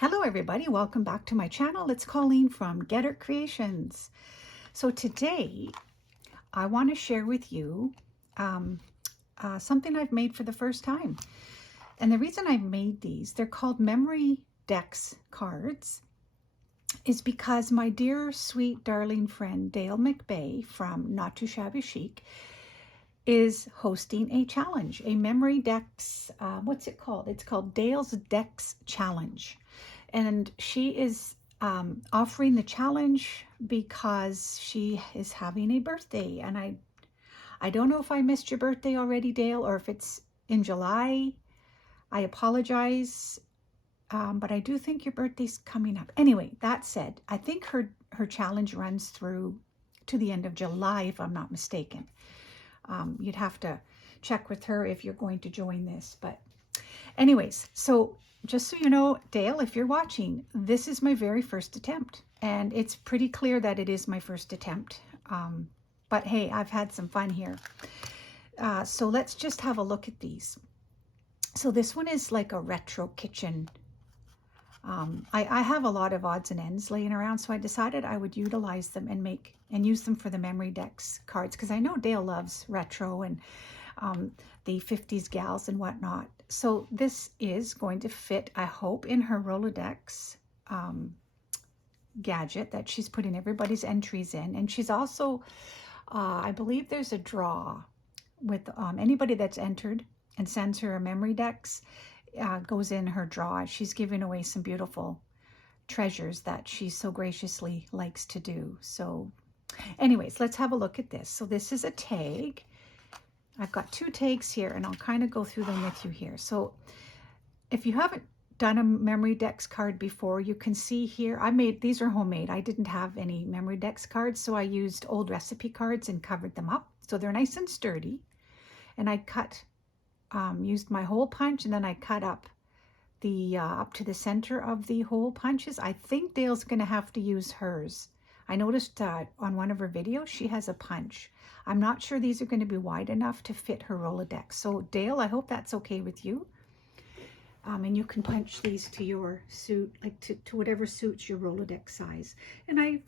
Hello everybody, welcome back to my channel. It's Colleen from Get It Creations. So today I want to share with you something I've made for the first time. And the reason I've made these, they're called memory decks cards, is because my dear sweet darling friend Dale McBay from Not Too Shabby Chic is hosting a challenge, a memory decks, what's it called? It's called Dale's Decks Challenge. And she is offering the challenge because she is having a birthday. And I don't know if I missed your birthday already, Dale, or if it's in July. I apologize, but I do think your birthday's coming up. Anyway, that said, I think her challenge runs through to the end of July, if I'm not mistaken. You'd have to check with her if you're going to join this. But anyways, so just so you know, Dale, if you're watching, this is my very first attempt. And it's pretty clear that it is my first attempt. But hey, I've had some fun here. So let's just have a look at these. So this one is like a retro kitchen. I have a lot of odds and ends laying around, so I decided I would utilize them and use them for the memory decks cards, because I know Dale loves retro and the 50s gals and whatnot. So this is going to fit, I hope, in her Rolodex gadget that she's putting everybody's entries in. And she's also, I believe there's a draw with anybody that's entered and sends her a memory decks, goes in her draw. She's giving away some beautiful treasures that she so graciously likes to do. So anyways, let's have a look at this. So this is a tag. I've got two tags here, and I'll kind of go through them with you here. So if you haven't done a memory decks card before, you can see here, these are homemade. I didn't have any memory decks cards, so I used old recipe cards and covered them up. So they're nice and sturdy. And I used my hole punch, and then I cut up up to the center of the hole punches. I think Dale's going to have to use hers. I noticed on one of her videos, she has a punch. I'm not sure these are going to be wide enough to fit her Rolodex. So Dale, I hope that's okay with you. And you can punch these to your suit, like to whatever suits your Rolodex size. And I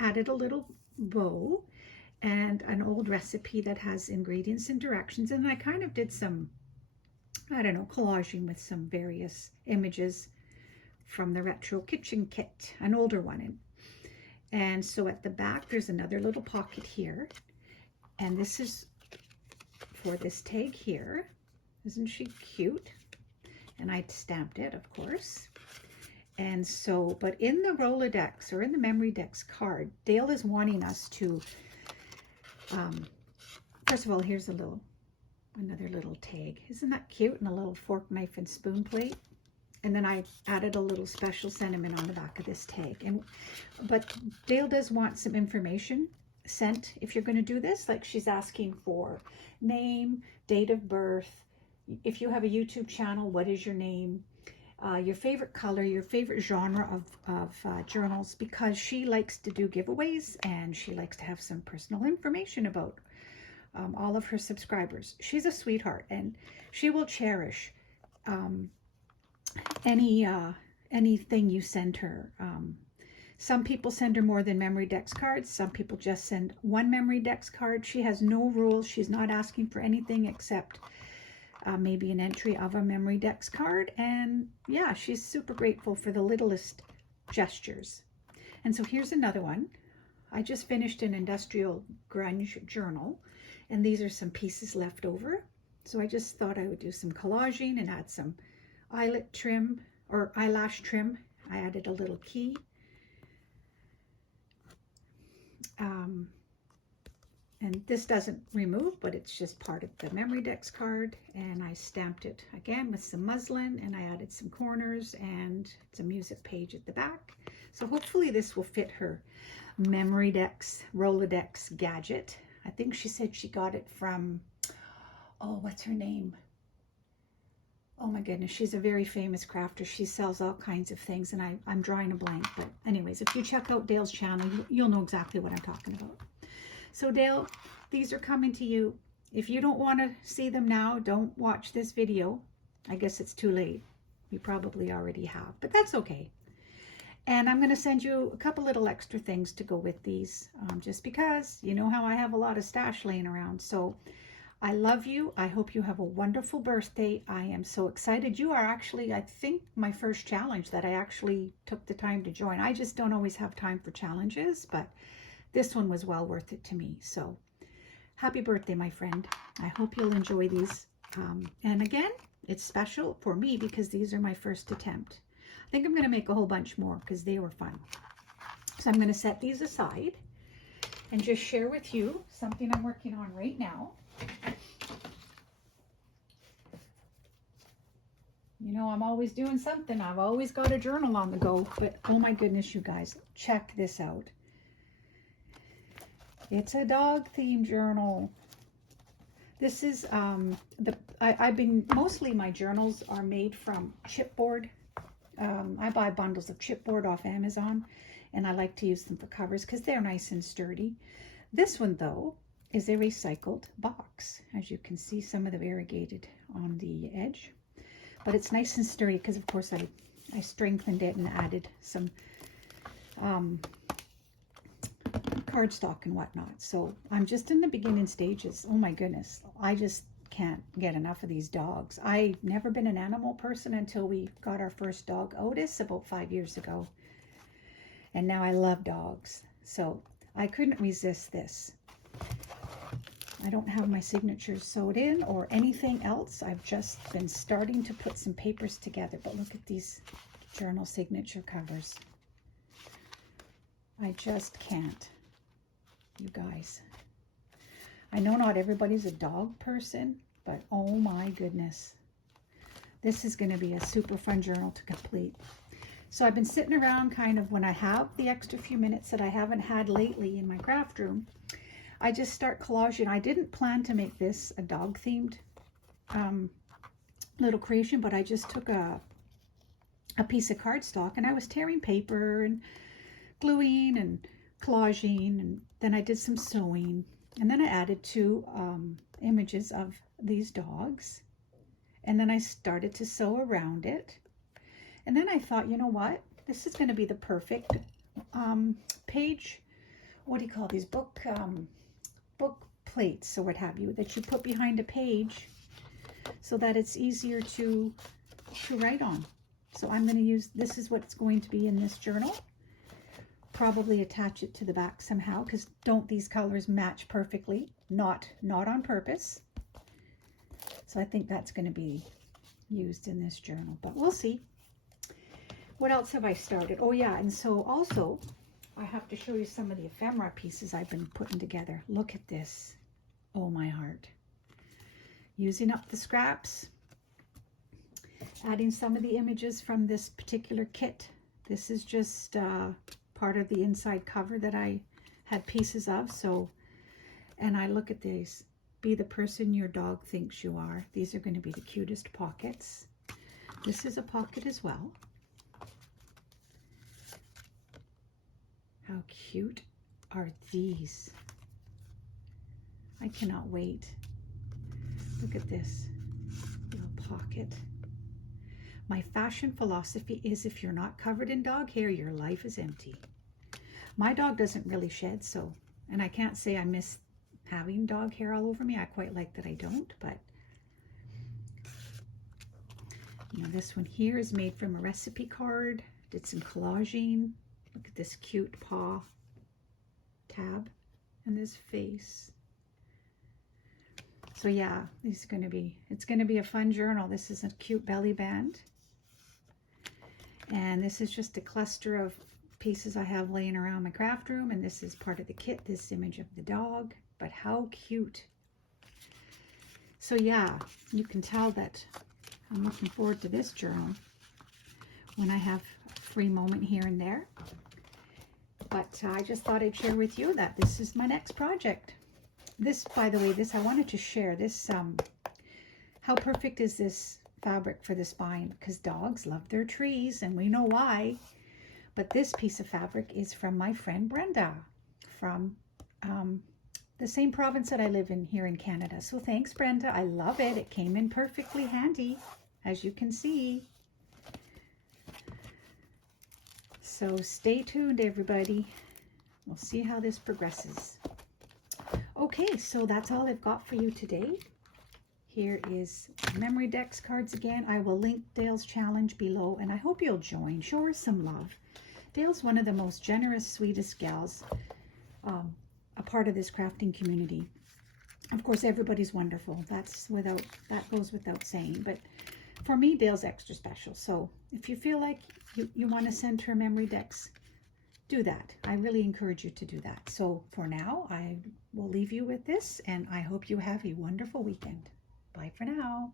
added a little bow and an old recipe that has ingredients and directions. And I kind of did some, I don't know, collaging with some various images from the retro kitchen kit, an older one. And so at the back, there's another little pocket here. And this is for this tag here. Isn't she cute? And I stamped it, of course. And so, but in the Rolodex or in the memory decks card, Dale is wanting us to, first of all, here's another little tag. Isn't that cute? And a little fork, knife, and spoon plate. And then I added a little special sentiment on the back of this tag. But Dale does want some information sent if you're going to do this. Like, she's asking for name, date of birth. If you have a YouTube channel, what is your name? Your favorite color, your favorite genre of journals, because she likes to do giveaways and she likes to have some personal information about all of her subscribers. She's a sweetheart, and she will cherish anything you send her. Some people send her more than memory decks cards. Some people just send one memory decks card. She has no rules. She's not asking for anything except maybe an entry of a memory decks card. And yeah, she's super grateful for the littlest gestures. And so here's another one. I just finished an industrial grunge journal, and these are some pieces left over. So I just thought I would do some collaging and add some eyelet trim or eyelash trim. I added a little key. And this doesn't remove, but it's just part of the memory decks card. And I stamped it again with some muslin, and I added some corners, and it's a music page at the back. So hopefully this will fit her memory decks Rolodex gadget. I think she said she got it from, oh, what's her name? Oh my goodness, she's a very famous crafter. She sells all kinds of things, and I'm drawing a blank. But anyways, if you check out Dale's channel, you'll know exactly what I'm talking about. So Dale, these are coming to you. If you don't want to see them now, don't watch this video. I guess it's too late. You probably already have, but that's okay. And I'm going to send you a couple little extra things to go with these, just because you know how I have a lot of stash laying around. So I love you. I hope you have a wonderful birthday. I am so excited. You are actually, I think, my first challenge that I actually took the time to join. I just don't always have time for challenges, but this one was well worth it to me. So happy birthday, my friend. I hope you'll enjoy these. And again, it's special for me because these are my first attempt. I think I'm going to make a whole bunch more because they were fun. So I'm going to set these aside and just share with you something I'm working on right now. You know, I'm always doing something. I've always got a journal on the go, but oh my goodness, you guys, check this out. It's a dog themed journal. This is, mostly my journals are made from chipboard. I buy bundles of chipboard off Amazon, and I like to use them for covers because they're nice and sturdy. This one, though, is a recycled box. As you can see, some of the variegated on the edge. But it's nice and sturdy because, of course, I strengthened it and added some cardstock and whatnot. So I'm just in the beginning stages. Oh my goodness, I just can't get enough of these dogs. I've never been an animal person until we got our first dog, Otis, about 5 years ago. And now I love dogs. So I couldn't resist this. I don't have my signatures sewed in or anything else. I've just been starting to put some papers together. But look at these journal signature covers. I just can't, you guys. I know not everybody's a dog person, but oh my goodness. This is going to be a super fun journal to complete. So I've been sitting around kind of when I have the extra few minutes that I haven't had lately in my craft room. I just start collaging. I didn't plan to make this a dog themed little creation, but I just took a piece of cardstock and I was tearing paper and gluing and collaging, and then I did some sewing, and then I added 2 images of these dogs, and then I started to sew around it. And then I thought, you know what, this is going to be the perfect page, what do you call these, book plates or what have you, that you put behind a page so that it's easier to write on. So I'm going to use, this is what's going to be in this journal. Probably attach it to the back somehow, because don't these colors match perfectly? Not on purpose. So I think that's going to be used in this journal, but we'll see. What else have I started? Oh yeah, and so also I have to show you some of the ephemera pieces I've been putting together. Look at this. Oh my heart. Using up the scraps, adding some of the images from this particular kit. This is just part of the inside cover that I had pieces of. So, and I look at these. Be the person your dog thinks you are. These are going to be the cutest pockets. This is a pocket as well. How cute are these? I cannot wait. Look at this little pocket. My fashion philosophy is if you're not covered in dog hair, your life is empty. My dog doesn't really shed, so, and I can't say I miss having dog hair all over me. I quite like that I don't, but you know, this one here is made from a recipe card. Did some collaging. Look at this cute paw tab and this face. So yeah, it's going to be a fun journal. This is a cute belly band. And this is just a cluster of pieces I have laying around my craft room. And this is part of the kit, this image of the dog. But how cute. So yeah, you can tell that I'm looking forward to this journal when I have a free moment here and there. But I just thought I'd share with you that this is my next project. This, by the way, this I wanted to share. This, how perfect is this fabric for the spine? Because dogs love their trees, and we know why. But this piece of fabric is from my friend Brenda, from the same province that I live in here in Canada. So thanks, Brenda. I love it. It came in perfectly handy, as you can see. So stay tuned, everybody. We'll see how this progresses. Okay, so that's all I've got for you today. Here is Memory Decks cards again. I will link Dale's challenge below, and I hope you'll join. Show her some love. Dale's one of the most generous, sweetest gals, a part of this crafting community. Of course, everybody's wonderful. That goes without saying. But for me, Dale's extra special. So if you feel like you want to send her memory decks, do that. I really encourage you to do that. So for now, I will leave you with this, and I hope you have a wonderful weekend. Bye for now.